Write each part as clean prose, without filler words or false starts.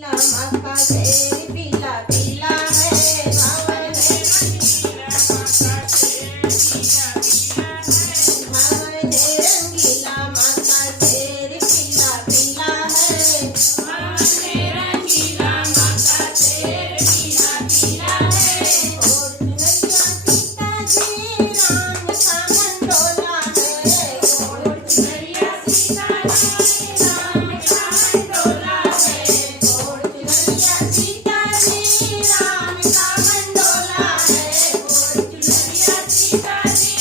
माका शेर पीला पीला है भावन है रंगीला माका शेर पीला पीला है भावन है रंगीला माका शेर पीला पीला है भावन है रंगीला माका शेर पीला पीला है और चुनरिया सीताजी राम का मंडोला है और चुनरिया सीताजी राम का मंडोला है सीताजी राम का मंडोला है और चुनरिया सीताजी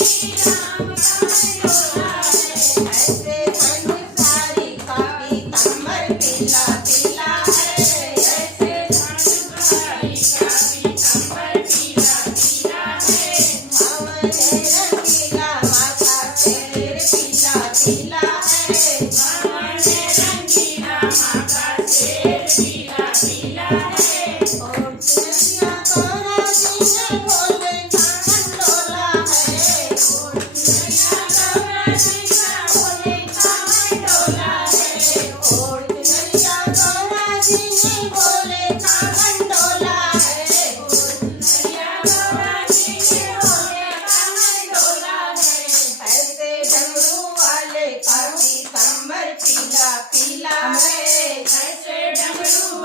राम का मंडोला है ऐसे धनुष सारी का पीतांबर पीला पीला है ऐसे धनुष सारी का पीतांबर पीला पीला है भावन है रंगीला माता शेर पीला पीला है भावन है रंगीला माता शेर पीला पीला है और चुनरिया गौरा जी भोले का मंडोला है और चुनरिया गौरा जी भोले का मंडोला है और चुनरिया गौरा जी भोले का मंडोला है और चुनरिया गौरा जी भोले का मंडोला है ऐसे डमरू वाले का पीतांबर पीला पीला है ऐसे डमरू